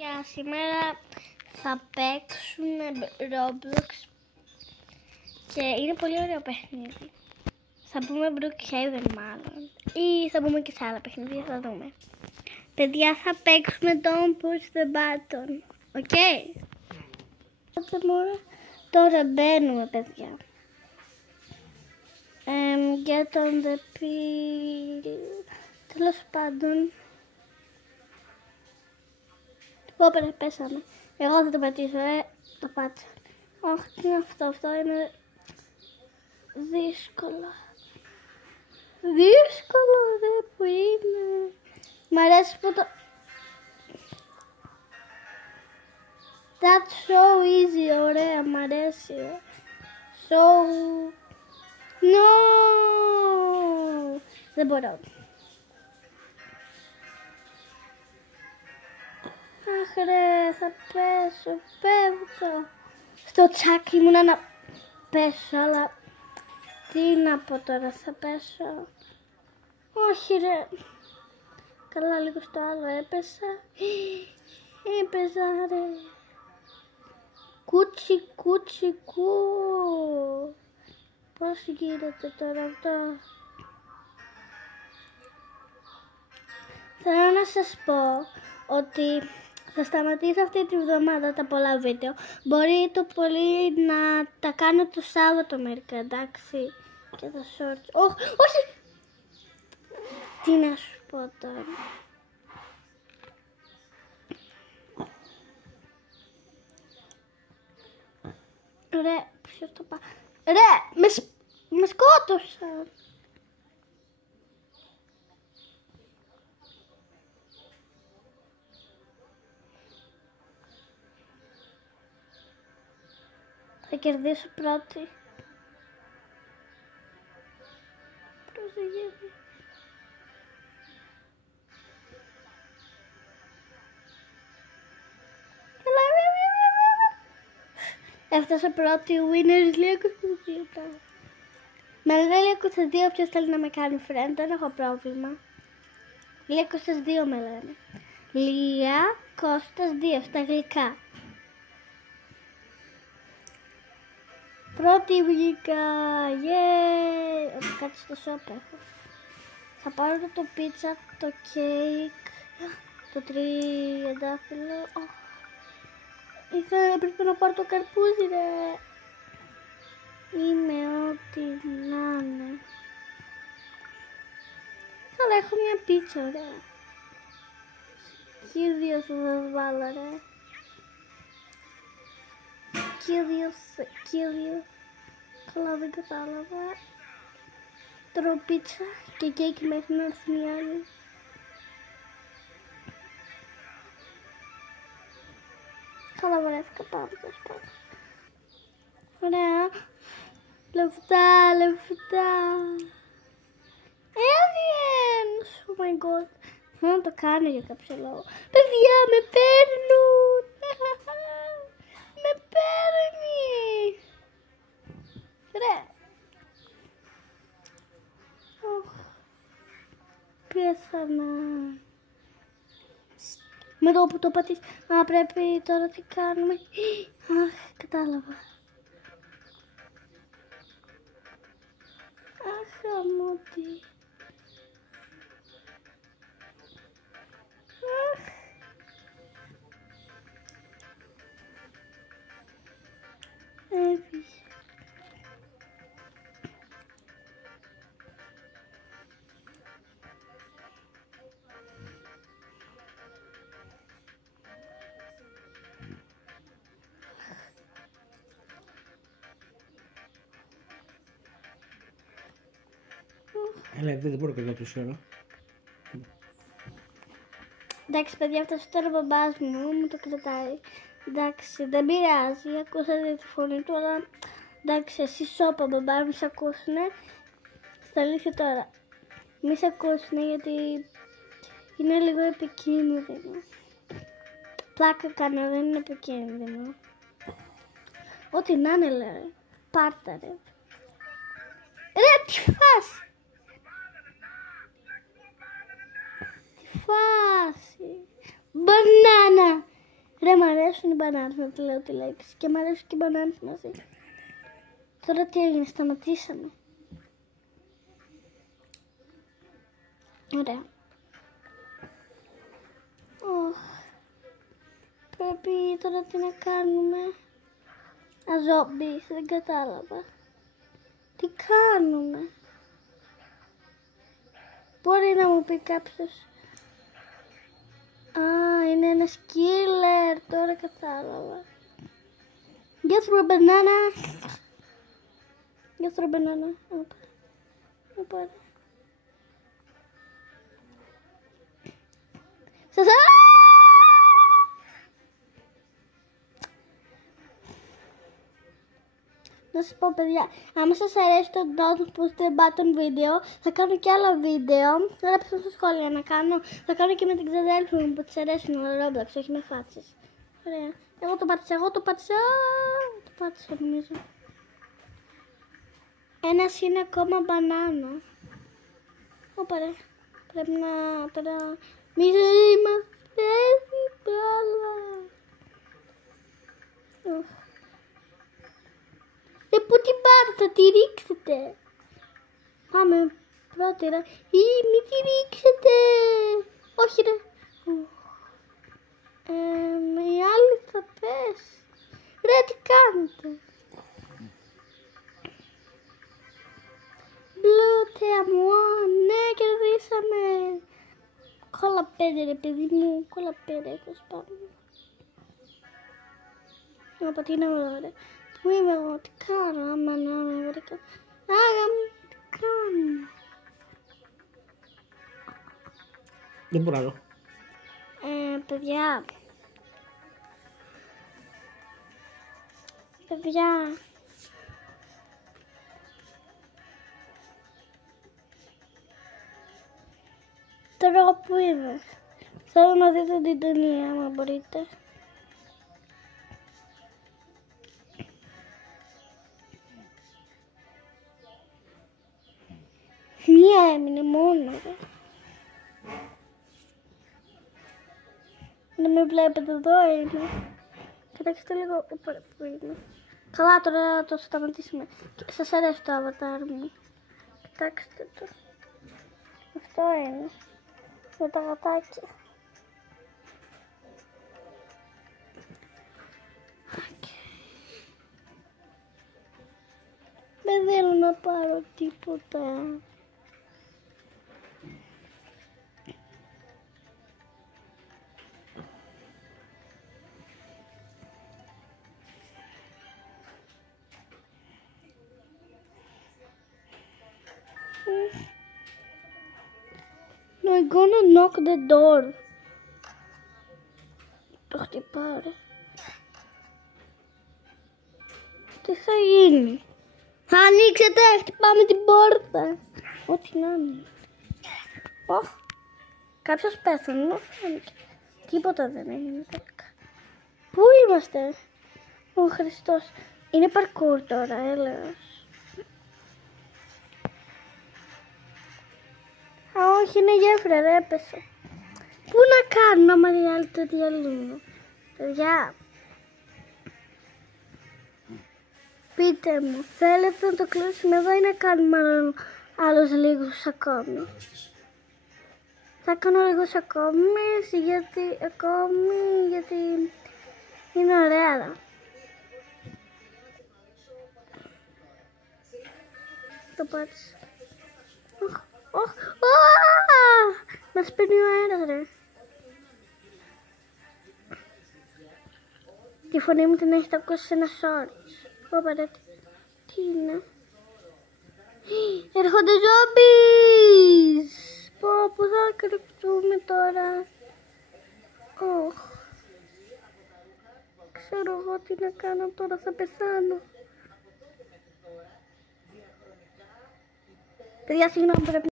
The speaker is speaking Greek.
Για σήμερα θα παίξουμε Roblox και είναι πολύ ωραίο παιχνίδι. Θα πούμε Brookhaven μάλλον ή θα πούμε και σε άλλα παιχνίδια, θα δούμε. Παιδιά, θα παίξουμε τον Push the Button, οκ? Τώρα μπαίνουμε, παιδιά. Για τον The Pill, τέλος πάντων. Όπερα, πέσαμε. Εγώ θα το πατήσω, το πάτησα. Όχι, τι είναι αυτό, αυτό είναι δύσκολο. Δύσκολο, ρε, που είναι. Μ' αρέσει που το... That's so easy, ωραία, μ' αρέσει. So... No! Δεν μπορώ. Αχ ρε, θα πέσω, πέφτω. Στο τσάκι ήμουνα να πέσω, αλλά τι να πω τώρα, θα πέσω. Όχι ρε. Καλά, λίγο στο άλλο έπεσα. Έπεσα ρε. Κούτσι, κούτσι, κου. Πώς γίνεται τώρα αυτό? Θέλω να σας πω ότι θα σταματήσω αυτή τη βδομάδα τα πολλά βίντεο. Μπορεί το πολύ να τα κάνω το Σάββατο μερικά, εντάξει. Και τα shorts. Όχι! Τι να σου πω τώρα. Ρε, ποιος το πάει. Ρε, με σκότωσα. Θα κερδίσω πρώτη. Προσεγεύει. Έφτασα πρώτη, winners λέει 22. Με λέει 22, ποιος θέλει να με κάνει friend, δεν έχω πρόβλημα. Λέει 22 με λένε. Λία Κώστας 2 στα αγγλικά. Πρώτη βγήκα, yeah! Κάτι στο shop έχω. Θα πάρω το πίτσα, το κέικ, το τριαντάφυλλο. Πρέπει να πάρω το καρπούζι, ρε. Είμαι ό,τι να είναι. Καλά, έχω μια πίτσα, ωραία. Κύριος θα βάλω, ρε. Κύριος. Καλά, δεν κατάλαβα. Τρώω πίτσα και κέικ μέχρι να έρθουν οι άλλοι. Καλά, βρέθηκα πάνω στο σπίτι. Ωραία. Λεφτά. Aliens! Oh my god. Θέλω να το κάνω για κάποιο λόγο. Παιδιά, με παίρνουν! Με παίρνει! Ρε! Πέθανα. Με το που το πατήσει. Α, πρέπει τώρα τι κάνουμε. Αχ, κατάλαβα. Αχ, αμότι. Αχ. Έφυγε. Έλα, δεν μπορώ να τόση ώρα. Εντάξει, παιδιά, αυτό τώρα ο μπαμπάς μου το κρατάει. Εντάξει, δεν πειράζει, ακούσατε τη φωνή του, αλλά εντάξει, εσύ σώπα μπαμπά, μη σ' ακούσουνε. Στα αλήθεια τώρα, μη σ' ακούσουνε γιατί είναι λίγο επικίνδυνο. Πλάκα κάνω, δεν είναι επικίνδυνο. Ό,τι να είναι, λέει, πάρτα ρε. Ρε, τι φας! φάση. Μπανάνα. αρέσουν οι μπανάνες, να τη λέω τη λέξη. Και μ' αρέσουν και οι μπανάνες μαζί. Τώρα τι έγινε, σταματήσαμε. Ωραία. Πρέπει τώρα τι να κάνουμε. Αζόμπις, δεν κατάλαβα. Τι κάνουμε. Μπορεί να μου πει κάποιος. Α, είναι ένα killer. Τώρα κατάλαβα. Get through a banana. Get through a banana. Όπα. Να σας πω, παιδιά, άμα σας αρέσει το Don't Push the Button βίντεο, θα κάνω και άλλα βίντεο. Γράψτε στα σχόλια να κάνω. Θα κάνω και με την ξαδέλφη μου που της αρέσουν ο Roblox, όχι με φάτσες. Ωραία. Εγώ το πάτησα νομίζω. Ένας είναι ακόμα μπανάνα. Όπα ρε. Πρέπει να τώρα... Μη είμαστε έτσι μπάλα. Πού την πάτε, θα τη ρίξετε. Πάμε πρώτη ρε. Μη τη ρίξετε. Όχι ρε. Η άλλη θα πέσει. Ρε τι κάνετε. Μπλούτε μου. Ναι, κερδίσαμε. Κόλλα 5 ρε παιδί μου. Κόλλα 5 πώς πάμε. Από τι είναι ωραία. Πού είμαι εγώ, τι κάνω, άμα να με βρήκα. Άγα μου, τι κάνω. Δεν μπορώ άλλο. Παιδιά. Τώρα που είμαι. Θέλω να δείτε την ταινία, άμα μπορείτε. Μία έμεινε μόνο, ρε. Δεν με βλέπετε, εδώ είμαι. Κοιτάξτε λίγο που είναι. Καλά, τώρα το σταματήσουμε. Σας αρέσει το avatar μου. Κοιτάξτε το. Αυτό είναι. Με τα γατάκια. Δεν θέλω να πάρω τίποτα. No, I'm gonna knock the door. Το χτυπάρε. Τι θα γίνει. Θα ανοίξετε, χτυπάμε την πόρτα. Ό,τι να είναι. Κάποιος πέθανε, φάνηκε. Τίποτα δεν έγινε τελικά. Πού είμαστε. Ο Χριστός. Είναι parkour τώρα, έλεγα. Όχι, είναι γέφυρα, ρε, έπεσα. Πού να κάνουμε άμα οι άλλοι το διαλύνουν. Παιδιά. Πείτε μου, θέλετε να το κλείσουμε εδώ ή να κάνουμε άλλους λίγους ακόμη. Θα κάνω λίγους ακόμη γιατί είναι ωραία. Το πάτησα. Μας παίρνει ο αέρας, ρε. Τη φωνή μου την έχετε ακούσει σε ένα shorts. Όπα ρε, τι είναι. Έρχονται ζόμπις. Πού θα κρυφτούμε τώρα. Ξέρω εγώ τι να κάνω τώρα, θα πεθάνω. Παιδιά, συγγνώμη, πρέπει